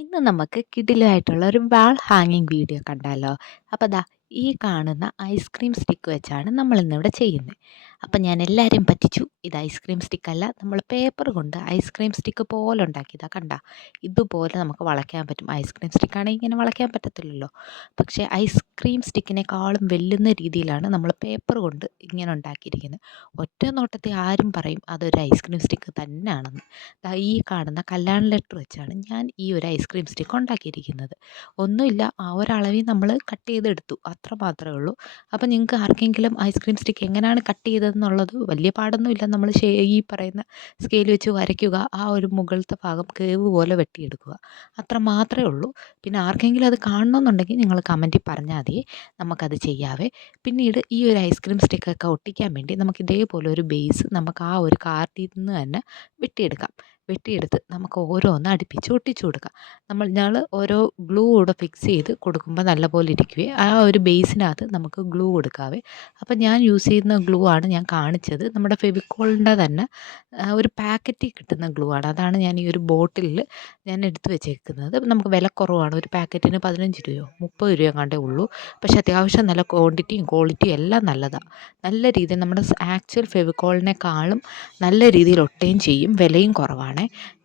ഇന്ന് നമുക്ക് കിടിലമായിട്ടുള്ള ഒരു വാൾ ഹാങ്ങിങ് വീഡിയോ കണ്ടാലോ? അപ്പോൾ ദാ ഈ കാണുന്ന ഐസ്ക്രീം സ്റ്റിക്ക് വെച്ചാണ് നമ്മൾ ഇന്നിവിടെ ചെയ്യുന്നത്. അപ്പം ഞാൻ എല്ലാവരെയും പറ്റിച്ചു. ഇത് ഐസ്ക്രീം സ്റ്റിക്കല്ല, നമ്മൾ പേപ്പർ കൊണ്ട് ഐസ്ക്രീം സ്റ്റിക്ക് പോലെ ഉണ്ടാക്കിയതാ. കണ്ട, ഇതുപോലെ നമുക്ക് വളയ്ക്കാൻ പറ്റും. ഐസ്ക്രീം സ്റ്റിക്കാണെങ്കിൽ ഇങ്ങനെ വളയ്ക്കാൻ പറ്റത്തില്ലല്ലോ. പക്ഷേ ഐസ്ക്രീം സ്റ്റിക്കിനേക്കാളും വെല്ലുന്ന രീതിയിലാണ് നമ്മൾ പേപ്പർ കൊണ്ട് ഇങ്ങനെ ഉണ്ടാക്കിയിരിക്കുന്നത്. ഒറ്റ നോട്ടത്തിൽ ആരും പറയും അതൊരു ഐസ്ക്രീം സ്റ്റിക്ക് തന്നെയാണെന്ന്. ദാ ഈ കാണുന്ന കല്യാൺ ലെറ്റർ വെച്ചാണ് ഞാൻ ഈ ഒരു ഐസ്ക്രീം സ്റ്റിക്ക് ഉണ്ടാക്കിയിരിക്കുന്നത്. ഒന്നുമില്ല, ആ ഒരളവിൽ നമ്മൾ കട്ട് ചെയ്തെടുത്തു, അത്ര മാത്രമേ ഉള്ളൂ. അപ്പോൾ നിങ്ങൾക്ക് ആർക്കെങ്കിലും ഐസ്ക്രീം സ്റ്റിക്ക് എങ്ങനെയാണ് കട്ട് ചെയ്തതെന്നുള്ളത് വലിയ പാടൊന്നുമില്ല. നമ്മൾ ഈ പറയുന്ന സ്കെയിൽ വെച്ച് വരയ്ക്കുക, ആ ഒരു മുകളിലത്തെ ഭാഗം കേവ് പോലെ വെട്ടിയെടുക്കുക, അത്ര മാത്രമേ ഉള്ളൂ. പിന്നെ ആർക്കെങ്കിലും അത് കാണണമെന്നുണ്ടെങ്കിൽ നിങ്ങൾ കമൻറ്റിൽ പറഞ്ഞാൽ മതി, നമുക്കത് ചെയ്യാവേ. പിന്നീട് ഈ ഒരു ഐസ്ക്രീം സ്റ്റിക്കൊക്കെ ഒട്ടിക്കാൻ വേണ്ടി നമുക്ക് ഇതേപോലെ ഒരു ബേസ് നമുക്ക് ആ ഒരു കാർഡിൽ നിന്ന് തന്നെ വെട്ടിയെടുത്ത് നമുക്ക് ഓരോന്ന് അടുപ്പിച്ച് ഒട്ടിച്ചു കൊടുക്കാം. ഞങ്ങൾ ഓരോ ഗ്ലൂ കൂടെ ഫിക്സ് ചെയ്ത് കൊടുക്കുമ്പോൾ നല്ലപോലെ ഇരിക്കുവേ. ആ ഒരു ബേസിനകത്ത് നമുക്ക് ഗ്ലൂ കൊടുക്കാവേ. അപ്പം ഞാൻ യൂസ് ചെയ്യുന്ന ഗ്ലൂ ആണ് ഞാൻ കാണിച്ചത്. നമ്മുടെ ഫെവിക്കോളിൻ്റെ തന്നെ ഒരു പാക്കറ്റിൽ കിട്ടുന്ന ഗ്ലൂ ആണ്. അതാണ് ഞാൻ ഈ ഒരു ബോട്ടിലിൽ ഞാൻ എടുത്ത് വെച്ചേക്കുന്നത്. നമുക്ക് വില കുറവാണ്. ഒരു പാക്കറ്റിന് 15 രൂപയോ 30 രൂപയോ എങ്ങാണ്ടേ ഉള്ളൂ. പക്ഷേ അത്യാവശ്യം നല്ല ക്വാണ്ടിറ്റിയും ക്വാളിറ്റിയും എല്ലാം നല്ലതാണ്. നല്ല രീതിയിൽ നമ്മുടെ ആക്ച്വൽ ഫെവിക്കോളിനേക്കാളും നല്ല രീതിയിൽ ഒട്ടുകയും ചെയ്യും, വിലയും കുറവാണ്.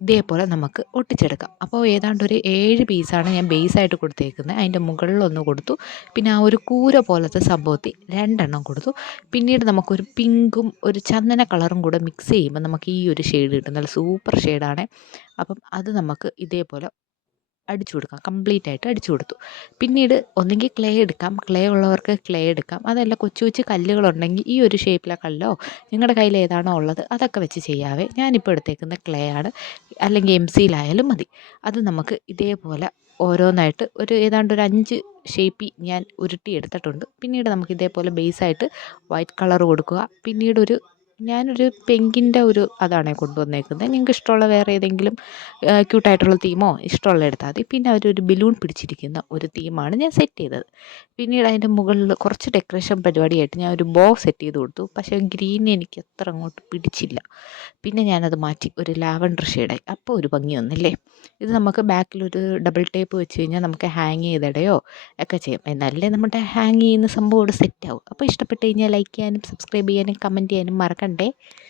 ഇതേപോലെ നമുക്ക് ഒട്ടിച്ചെടുക്കാം. അപ്പോൾ ഏതാണ്ട് ഒരു 7 പീസാണ് ഞാൻ ബേസായിട്ട് കൊടുത്തേക്കുന്നത്. അതിൻ്റെ മുകളിലൊന്ന് കൊടുത്തു, പിന്നെ ആ ഒരു കൂര പോലത്തെ സംഭവത്തിൽ 2 എണ്ണം കൊടുത്തു. പിന്നീട് നമുക്കൊരു പിങ്കും ഒരു ചന്ദന കളറും കൂടെ മിക്സ് ചെയ്യുമ്പോൾ നമുക്ക് ഈ ഒരു ഷെയ്ഡ് കിട്ടും. നല്ല സൂപ്പർ ഷെയ്ഡാണ്. അപ്പം അത് നമുക്ക് ഇതേപോലെ അടിച്ചു കൊടുക്കാം. കംപ്ലീറ്റ് ആയിട്ട് അടിച്ചു കൊടുത്തു. പിന്നീട് ഒന്നെങ്കിൽ ക്ലേ എടുക്കാം, ക്ലേ ഉള്ളവർക്ക് ക്ലേ എടുക്കാം. അതല്ല കൊച്ചു കൊച്ചു കല്ലുകളുണ്ടെങ്കിൽ ഈ ഒരു ഷേപ്പിലെ കല്ലോ നിങ്ങളുടെ കയ്യിൽ ഏതാണോ ഉള്ളത് അതൊക്കെ വെച്ച് ചെയ്യാവേ. ഞാനിപ്പോൾ എടുത്തേക്കുന്ന ക്ലേ ആണ്, അല്ലെങ്കിൽ എംസിയിലായാലും മതി. അത് നമുക്ക് ഇതേപോലെ ഓരോന്നായിട്ട് ഏതാണ്ട് ഒരു 5 ഷേപ്പിൽ ഞാൻ ഉരുട്ടി എടുത്തിട്ടുണ്ട്. പിന്നീട് നമുക്ക് ഇതേപോലെ ബേസായിട്ട് വൈറ്റ് കളർ കൊടുക്കുക. പിന്നീട് ഞാനൊരു പെങ്കിൻ്റെ അതാണ് കൊണ്ടുവന്നേക്കുന്നത്. നിങ്ങൾക്ക് ഇഷ്ടമുള്ള വേറെ ഏതെങ്കിലും ക്യൂട്ടായിട്ടുള്ള തീമോ ഇഷ്ടമുള്ള എടുത്താൽ മതി. പിന്നെ ഒരു ബലൂൺ പിടിച്ചിരിക്കുന്ന ഒരു തീമാണ് ഞാൻ സെറ്റ് ചെയ്തത്. പിന്നീട് അതിൻ്റെ മുകളിൽ കുറച്ച് ഡെക്കറേഷൻ പരിപാടിയായിട്ട് ഞാൻ ഒരു ബോ സെറ്റ് ചെയ്ത് കൊടുത്തു. പക്ഷേ ഗ്രീൻ എനിക്ക് അത്ര അങ്ങോട്ട് പിടിച്ചില്ല. പിന്നെ ഞാനത് മാറ്റി ഒരു ലാവൻഡർ ഷെയ്ഡായി. അപ്പോൾ ഒരു ഭംഗി വന്നില്ലേ? ഇത് നമുക്ക് ബാക്കിലൊരു ഡബിൾ ടേപ്പ് വെച്ച് കഴിഞ്ഞാൽ നമുക്ക് ഹാങ് ചെയ്തിടുകയോ ഒക്കെ ചെയ്യാം. എന്നാലല്ലേ നമ്മുടെ ഹാങ് ചെയ്യുന്ന സംഭവം ഇവിടെ സെറ്റാവും. അപ്പോൾ ഇഷ്ടപ്പെട്ട് കഴിഞ്ഞാൽ ലൈക്ക് ചെയ്യാനും സബ്സ്ക്രൈബ് ചെയ്യാനും കമൻറ്റ് ചെയ്യാനും മറക്കണ്ടേ.